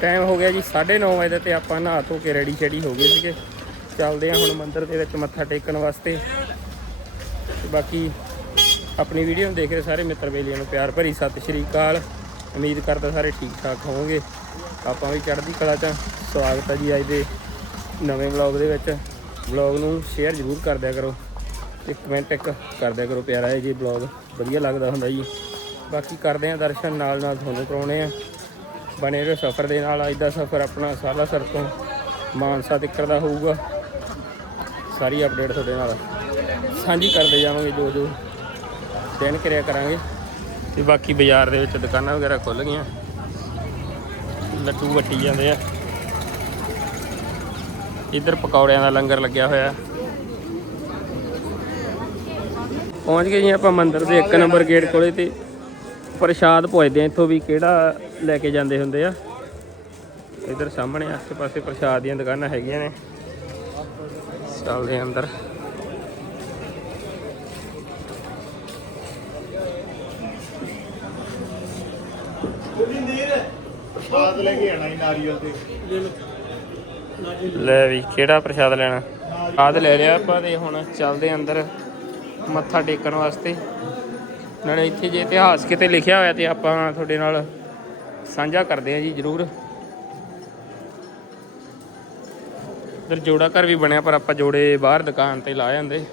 Time ਹੋ ਗਿਆ ਜੀ 9:30 ਵਜੇ ਤੇ ਆਪਾਂ ਨਹਾ ਧੋ ਕੇ ਰੈਡੀ ਸ਼ੈਡੀ ਹੋ ਗਏ ਸੀਗੇ। ਚੱਲਦੇ ਆ ਹੁਣ ਮੰਦਿਰ ਦੇ ਵਿੱਚ ਮੱਥਾ ਟੇਕਣ ਵਾਸਤੇ। ਬਾਕੀ ਆਪਣੀ ਵੀਡੀਓ ਨੂੰ ਦੇਖ ਰਹੇ ਸਾਰੇ ਮਿੱਤਰ ਬੇਲੀਆਂ ਨੂੰ ਪਿਆਰ ਭਰੀ ਸਤਿ ਸ਼੍ਰੀ ਅਕਾਲ। ਉਮੀਦ ਕਰਦਾ ਸਾਰੇ ਠੀਕ ਠਾਕ ਹੋਵੋਗੇ। ਆਪਾਂ ਵੀ ਚੜ੍ਹਦੀ ਕਲਾ ਚ ਸਵਾਗਤ ਹੈ ਜੀ ਅੱਜ ਦੇ ਨਵੇਂ ਵਲੌਗ ਦੇ ਵਿੱਚ। ਵਲੌਗ ਨੂੰ ਸ਼ੇਅਰ ਜ਼ਰੂਰ ਕਰ ਦਿਆ ਕਰੋ। ਤੇ ਕਮੈਂਟ ਇੱਕ ਕਰ ਦਿਆ ਕਰੋ ਪਿਆਰਾ ਜੀ ਵਲੌਗ ਵਧੀਆ ਲੱਗਦਾ ਹੁੰਦਾ ਜੀ। ਬਾਕੀ ਕਰਦੇ ਆ ਦਰਸ਼ਨ ਨਾਲ ਨਾਲ ਤੁਹਾਨੂੰ ਕਰਾਉਣੇ ਆ ਬਣੇ ਰਹੋ ਸਫ਼ਰ ਦੇ ਨਾਲ, ਅੱਜ ਦਾ ਸਫ਼ਰ ਆਪਣਾ ਸਾਲਾਸਰ ਤੋਂ ਮਾਨਸਾ ਤੱਕ ਦਾ ਹੋਊਗਾ। ਸਾਰੀ ਅਪਡੇਟ ਤੁਹਾਡੇ ਨਾਲ ਸਾਂਝੀ ਕਰਦੇ ਜਾਵਾਂਗੇ ਜੋ ਜੋ ਦਿਨ ਕਰਿਆ ਕਰਾਂਗੇ। ਤੇ ਬਾਕੀ ਬਾਜ਼ਾਰ ਦੇ ਵਿੱਚ ਦੁਕਾਨਾਂ ਵਗੈਰਾ ਖੁੱਲ ਗਈਆਂ। ਲੱਟੂ ਵੱਟੀ ਜਾਂਦੇ ਆ। ਇੱਧਰ ਪਕੌੜਿਆਂ ਦਾ ਲੰਗਰ ਲੱਗਿਆ ਹੋਇਆ। ਪਹੁੰਚ ਗਏ ਜੀ ਆਪਾਂ ਮੰਦਿਰ ਦੇ ਇੱਕ ਨੰਬਰ ਗੇਟ ਕੋਲੇ ਤੇ। ਪ੍ਰਸ਼ਾਦ ਪੁੱਛਦੇ ਆ ਇੱਥੋਂ ਵੀ ਕਿਹੜਾ ਲੈ ਕੇ ਜਾਂਦੇ ਹੁੰਦੇ ਆ? ਇੱਧਰ ਸਾਹਮਣੇ ਆਸੇ ਪਾਸੇ ਪ੍ਰਸ਼ਾਦ ਦੀਆਂ ਦੁਕਾਨਾਂ ਹੈਗੀਆਂ ਨੇ। ਚੱਲਦੇ ਅੰਦਰ। ਪ੍ਰਸ਼ਾਦ ਲੈ ਕੇ ਆਣਾ ਹੀ ਨਾਰੀਅਲ ਤੇ ਲੈ ਵੀ ਕਿਹੜਾ ਪ੍ਰਸ਼ਾਦ ਲੈਣਾ? ਆਦ ਲੈ ਲਿਆ ਆਪਾਂ ਤੇ ਹੁਣ ਚੱਲਦੇ ਅੰਦਰ ਮੱਥਾ ਟੇਕਣ ਵਾਸਤੇ। ਨਾਲੇ ਇੱਥੇ ਜੇ ਇਤਿਹਾਸ ਕਿਤੇ ਲਿਖਿਆ ਹੋਇਆ ਤੇ ਆਪਾਂ ਤੁਹਾਡੇ ਨਾਲ ਸਾਂਝਾ ਕਰਦੇ ਆ ਜੀ ਜਰੂਰ। ਇਧਰ ਜੋੜਾ ਘਰ ਵੀ ਬਣਿਆ ਪਰ ਆਪਾਂ ਜੋੜੇ ਬਾਹਰ ਦੁਕਾਨ ਤੇ ਲਾ ਜਾਂਦੇ।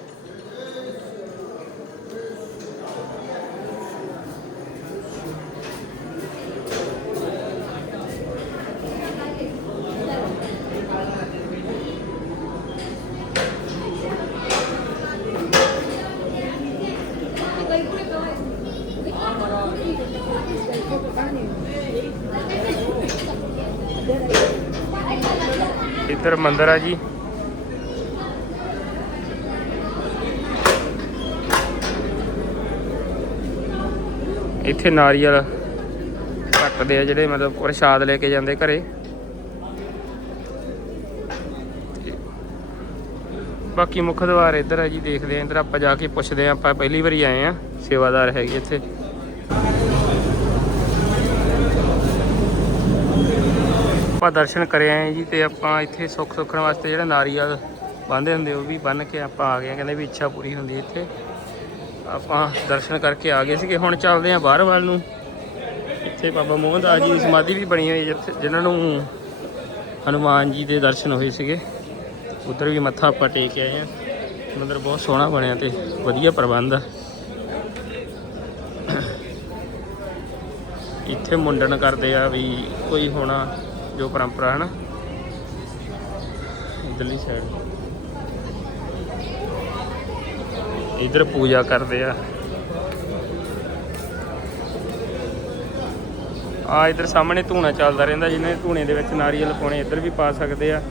ਇੱਧਰ ਮੰਦਿਰ ਆ ਜੀ। ਇੱਥੇ ਨਾਰੀਅਲ ਕੱਟਦੇ ਆ ਜਿਹੜੇ ਮਤਲਬ ਪ੍ਰਸ਼ਾਦ ਲੈ ਕੇ ਜਾਂਦੇ ਘਰੇ। ਬਾਕੀ ਮੁੱਖ ਦਵਾਰ ਇੱਧਰ ਹੈ ਜੀ, ਦੇਖਦੇ ਆ, ਇੱਧਰ ਆਪਾਂ ਜਾ ਕੇ ਪੁੱਛਦੇ ਆ, ਆਪਾਂ ਪਹਿਲੀ ਵਾਰੀ ਆਏ ਆ, ਸੇਵਾਦਾਰ ਹੈਗੇ ਇੱਥੇ। ਆਪਾਂ ਦਰਸ਼ਨ ਕਰੇ ਆਏ ਜੀ ਤੇ ਆਪਾਂ ਇੱਥੇ ਸੁੱਖ ਸੁੱਖਣ ਵਾਸਤੇ ਜਿਹੜਾ ਨਾਰੀਅਲ ਬੰਨ੍ਹਦੇ ਹੁੰਦੇ ਉਹ ਵੀ ਬੰਨ ਕੇ ਆਪਾਂ ਆ ਗਏ ਆ। ਕਹਿੰਦੇ ਵੀ ਇੱਛਾ ਪੂਰੀ ਹੁੰਦੀ ਇੱਥੇ। ਆਪਾਂ ਦਰਸ਼ਨ ਕਰਕੇ ਆ ਗਏ ਸੀਗੇ। ਹੁਣ ਚੱਲਦੇ ਆ ਬਾਹਰ ਵੱਲ ਨੂੰ। ਇੱਥੇ ਬਾਬਾ ਮੋਹਨ ਦਾਸ ਜੀ ਦੀ ਸਮਾਧੀ ਵੀ ਬਣੀ ਹੋਈ ਜਿੱਥੇ ਜਿਨ੍ਹਾਂ ਨੂੰ ਹਨੂਮਾਨ ਜੀ ਦੇ ਦਰਸ਼ਨ ਹੋਏ ਸੀਗੇ। ਉਧਰ ਵੀ ਮੱਥਾ ਆਪਾਂ ਟੇਕ ਕੇ ਆਏ ਆ ਮੰਦਰ ਬਹੁਤ ਸੋਹਣਾ ਬਣਿਆ ਤੇ ਵਧੀਆ ਪ੍ਰਬੰਧ ਆ। ਇੱਥੇ ਮੁੰਡਨ ਕਰਦੇ ਆ ਵੀ ਕੋਈ ਹੋਣਾ ਜੋ ਪਰੰਪਰਾ ਹੈ ਨਾ। ਇਧਰਲੀ ਸਾਈਡ ਇਧਰ ਪੂਜਾ ਕਰਦੇ ਆ। ਆ ਇਧਰ ਸਾਹਮਣੇ ਧੂਣਾ ਚੱਲਦਾ ਰਹਿੰਦਾ, ਜਿਹਨੇ ਧੂਣੇ ਦੇ ਵਿੱਚ ਨਾਰੀਅਲ ਪਾਉਣੇ, ਇੱਧਰ ਵੀ ਪਾ ਸਕਦੇ ਆ।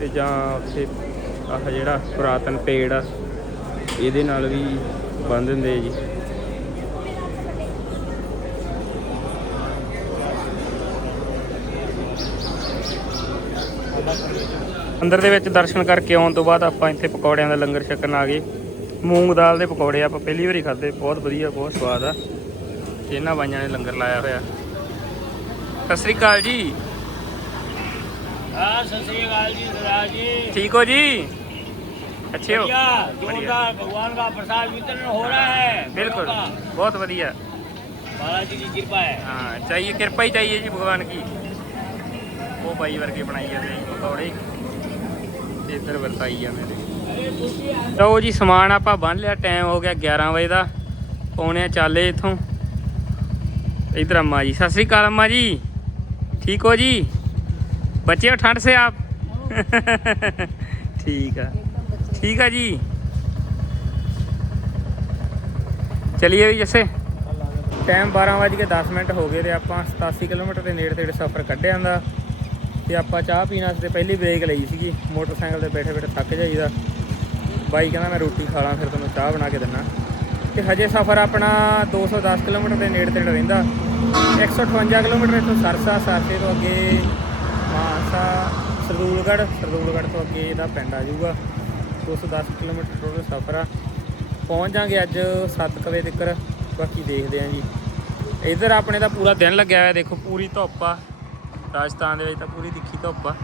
ਤੇ ਜਾਂ ਉੱਥੇ ਆਹ ਜਿਹੜਾ ਪੁਰਾਤਨ ਪੇੜ ਆ, ਇਹਦੇ ਨਾਲ ਵੀ ਬੰਨ ਦਿੰਦੇ ਜੀ। ਅੰਦਰ ਦੇ ਵਿੱਚ ਦਰਸ਼ਨ ਕਰਕੇ ਆਉਣ ਤੋਂ ਬਾਅਦ ਆਪਾਂ ਇੱਥੇ ਪਕੌੜਿਆਂ ਦਾ ਲੰਗਰ ਛਕਣ ਆ ਗਏ ਮੂੰਗ ਦਾਲ ਦੇ ਪਕੌੜੇ ਆਪਾਂ ਪਹਿਲੀ ਵਾਰੀ ਖਾਦੇ ਬਹੁਤ ਵਧੀਆ ਬਹੁਤ ਸਵਾਦ ਆ ਤੇ ਇਹਨਾਂ ਬਾਈਆਂ ਨੇ ਲੰਗਰ ਲਾਇਆ ਹੋਇਆ ਸਤਿ ਸ੍ਰੀ ਅਕਾਲ ਜੀ हाँ सत श्रीकाल जी सरदार जी ਠੀਕ ਹੋ ਜੀ ਅੱਛੇ ਹੋ भैया बढ़िया। जोरदार भगवान का प्रसाद वितरण हो रहा है बिल्कुल फलों का। बहुत बढ़िया बालाजी की कृपा है हाँ चाहिए कृपा ही चाहिए जी भगवान की ਉਹ ਬਾਈ ਵਰਗੇ ਬਣਾਈ ਜਾਂਦੇ ਪਕੌੜੇ। ਤੇ ਇੱਧਰ ਵਰਤਾਈ ਜਾਂਦੇ ਨੇ। ਲਓ ਜੀ, ਸਮਾਨ ਆਪਾਂ ਬੰਨ ਲਿਆ ਟਾਈਮ ਹੋ ਗਿਆ 11 ਵਜੇ ਦਾ। ਪੌਣੇ ਚਾਲੇ ਇਥੋਂ। ਇਧਰ ਅੰਮਾ ਜੀ, ਸਤਿ ਸ੍ਰੀ ਅਕਾਲ ਅੰਮਾ ਜੀ। ਠੀਕ ਹੋ ਜੀ? ਬੱਚੇ ਹੋ ਠੰਡ ਸੇ ਆਪ? ਠੀਕ ਆ। ਠੀਕ ਆ ਜੀ। ਚਲਿਏ ਵੀ ਜੱਸੇ। ਟਾਈਮ 12 ਵਜੇ ਕੇ 10 ਮਿੰਟ ਹੋ ਗਏ ਤੇ ਆਪਾਂ 87 ਕਿਲੋਮੀਟਰ ਦੇ ਨੇੜੇ ਤੇੜੇ ਸਫ਼ਰ ਕੱਢਿਆ ਦਾ ਤੇ ਆਪਾਂ ਚਾਹ ਪੀਣ ਵਾਸਤੇ ਪਹਿਲੀ ਬ੍ਰੇਕ ਲਈ ਸੀਗੀ। ਮੋਟਰਸਾਈਕਲ ਤੇ ਬੈਠੇ ਬੈਠੇ ਥੱਕ ਜਾਈਦਾ। ਬਾਈ ਕਹਿੰਦਾ, ਮੈਂ ਰੋਟੀ ਖਾ ਲਾਂ, ਫਿਰ ਤੁਹਾਨੂੰ ਚਾਹ ਬਣਾ ਕੇ ਦਿੰਨਾ। ਤੇ ਹਜੇ ਸਫ਼ਰ ਆਪਣਾ 210 ਕਿਲੋਮੀਟਰ ਦੇ ਨੇੜੇ ਤੇੜੇ ਰਹਿੰਦਾ। 158 ਕਿਲੋਮੀਟਰ ਇੱਥੋਂ ਸਰਸਾ, ਸਰਸੇ ਤੋਂ ਅੱਗੇ ਮਾਨਸਾ, ਸਰਦੂਲਗੜ੍ਹ ਸਰਦੂਲਗੜ੍ਹ ਤੋਂ ਅੱਗੇ ਇਹਦਾ ਪਿੰਡ ਆ ਜਾਊਗਾ। 210 ਕਿਲੋਮੀਟਰ ਟੋਟਲ ਸਫ਼ਰ ਆ। ਪਹੁੰਚ ਜਾਾਂਗੇ ਅੱਜ 7 ਵਜੇ ਤੱਕ ਬਾਕੀ ਦੇਖਦੇ ਆਂ ਜੀ। ਇਧਰ ਆਪਣੇ ਦਾ ਪੂਰਾ ਦਿਨ ਲੱਗਿਆ ਹੋਇਆ, ਦੇਖੋ, ਪੂਰੀ ਧੁੱਪ ਆ। ਰਾਜਸਥਾਨ ਦੇ ਵਿੱਚ ਤਾਂ ਪੂਰੀ ਤਿੱਖੀ ਧੁੱਪ ਆ।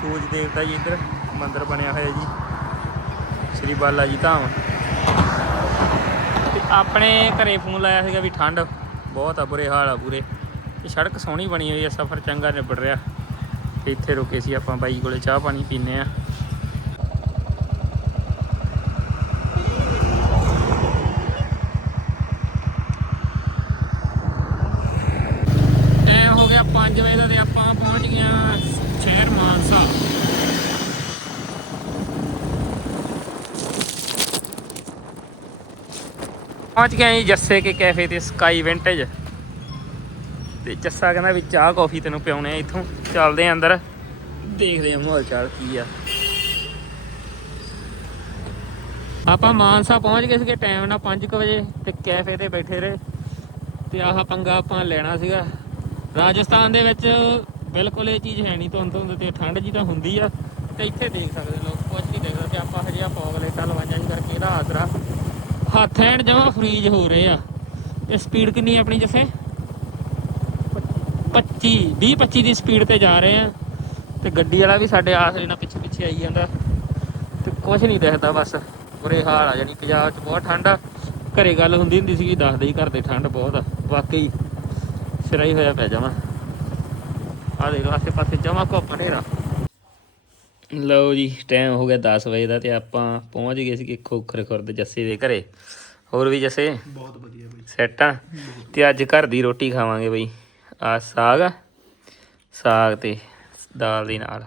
ਸੂਰਜ ਦੇਵਤਾ ਜੀ ਇੱਧਰ ਮੰਦਿਰ ਬਣਿਆ ਹੋਇਆ ਜੀ। ਸ੍ਰੀ ਬਾਲਾ ਜੀ ਧਾਮ। ਤੇ ਆਪਣੇ ਘਰੇ ਫੋਨ ਲਾਇਆ ਸੀਗਾ ਵੀ ਠੰਡ, ਬਹੁਤ ਆ ਬੁਰੇ ਹਾਲ ਆ ਪੂਰੇ। ਤੇ ਸੜਕ ਸੋਹਣੀ ਬਣੀ ਹੋਈ ਆ, ਸਫ਼ਰ ਚੰਗਾ ਨਿਬੜ ਰਿਹਾ। ਤੇ ਇੱਥੇ ਰੁਕੇ ਸੀ ਆਪਾਂ ਬਾਈ ਕੋਲੇ ਚਾਹ ਪਾਣੀ ਪੀਨੇ ਆ ਟਾਈਮ ਹੋ ਗਿਆ 5 ਵਜੇ ਦਾ ਤੇ ਆਪਾਂ ਪਹੁੰਚ ਗਏ ਸ਼ਹਿਰ ਪਹੁੰਚ ਗਏ ਜੀ ਜੱਸੇ ਕੇ ਕੈਫੇ ਤੇ ਸਕਾਈ ਵਿੰਟੇਜ ਤੇ ਜੱਸਾ ਕਹਿੰਦਾ ਵੀ ਚਾਹ ਕੌਫੀ ਤੈਨੂੰ ਪਿਉਣੇ ਆ ਇੱਥੋਂ। ਚੱਲਦੇ ਆ ਅੰਦਰ। ਦੇਖਦੇ ਆ ਮਾਹੌਲ ਚਾਲ ਕੀ ਆ। ਆਪਾਂ ਮਾਨਸਾ ਪਹੁੰਚ ਗਏ ਸੀਗੇ ਟਾਈਮ ਨਾਲ 5 ਵਜੇ ਤੇ ਕੈਫੇ ਤੇ ਬੈਠੇ ਰਹੇ। ਤੇ ਆਹ ਪੰਗਾ ਆਪਾਂ ਲੈਣਾ ਸੀਗਾ। ਰਾਜਸਥਾਨ ਦੇ ਵਿੱਚ ਬਿਲਕੁਲ ਇਹ ਚੀਜ਼ ਹੈ ਨਹੀਂ ਧੁੰਦ ਧੁੰਦ ਤੇ ਠੰਡ ਜੀ ਤਾਂ ਹੁੰਦੀ ਆ। ਤੇ ਇੱਥੇ ਦੇਖ ਸਕਦੇ ਲੋਕ ਕੁਝ ਨਹੀਂ ਦੇਖ ਸਕਦੇ ਆਪਾਂ ਹਜੇ ਆ ਫੌਗ ਲਾਈਟਾਂ ਲਵਾਈਆਂ ਜੀ ਕਰਕੇ ਇਹਦਾ ਆਸਰਾ ਹੱਥ ਐਂਡ ਜਮਾ ਫਰੀਜ ਹੋ ਰਹੇ ਆ। ਤੇ ਸਪੀਡ ਕਿੰਨੀ ਆਪਣੀ ਜੱਸੇ? 25 20 25 ਦੀ ਸਪੀਡ ਤੇ ਜਾ ਰਹੇ ਆ। ਤੇ ਗੱਡੀ ਵਾਲਾ ਵੀ ਸਾਡੇ ਆਸਰੇ ਨਾਲ ਪਿੱਛੇ ਪਿੱਛੇ ਆਈ ਜਾਂਦਾ। ਤੇ ਕੁਝ ਨਹੀਂ ਦਿਖਦਾ ਬਸ। ਬੁਰੇ ਹਾਲ ਆ ਜਾਨੀ ਪੰਜਾਬ 'ਚ ਬਹੁਤ ਠੰਡ ਆ। ਘਰੇ ਗੱਲ ਹੁੰਦੀ ਹੁੰਦੀ ਸੀਗੀ, ਦੱਸਦੇ ਹੀ ਘਰ ਦੇ ਠੰਡ ਬਹੁਤ ਆ। ਵਾਕਈ ਸਿਰਾ ਹੀ ਹੋਇਆ ਪੈ ਜਾਵਾਂ। ਆ ਦੇਖ ਲਓ ਆਸੇ ਪਾਸੇ ਜਮਾ ਹਨੇਰਾ। ਲਓ ਜੀ ਟਾਈਮ ਹੋ ਗਿਆ 10 ਵਜੇ ਦਾ ਤੇ ਆਪਾਂ ਪਹੁੰਚ ਗਏ ਸੀ ਖੋਖਰ ਖੁਰਦ ਜੱਸੇ ਦੇ ਘਰੇ। ਹੋਰ ਵੀ ਜੱਸੇ? ਬਹੁਤ ਵਧੀਆ ਬਈ। ਸੈੱਟ ਆ? ਤੇ ਅੱਜ ਘਰ ਦੀ ਰੋਟੀ ਖਾਵਾਂਗੇ ਬਈ। ਆ ਸਾਗ ਆ। ਸਾਗ ਤੇ ਦਾਲ ਦੇ ਨਾਲ।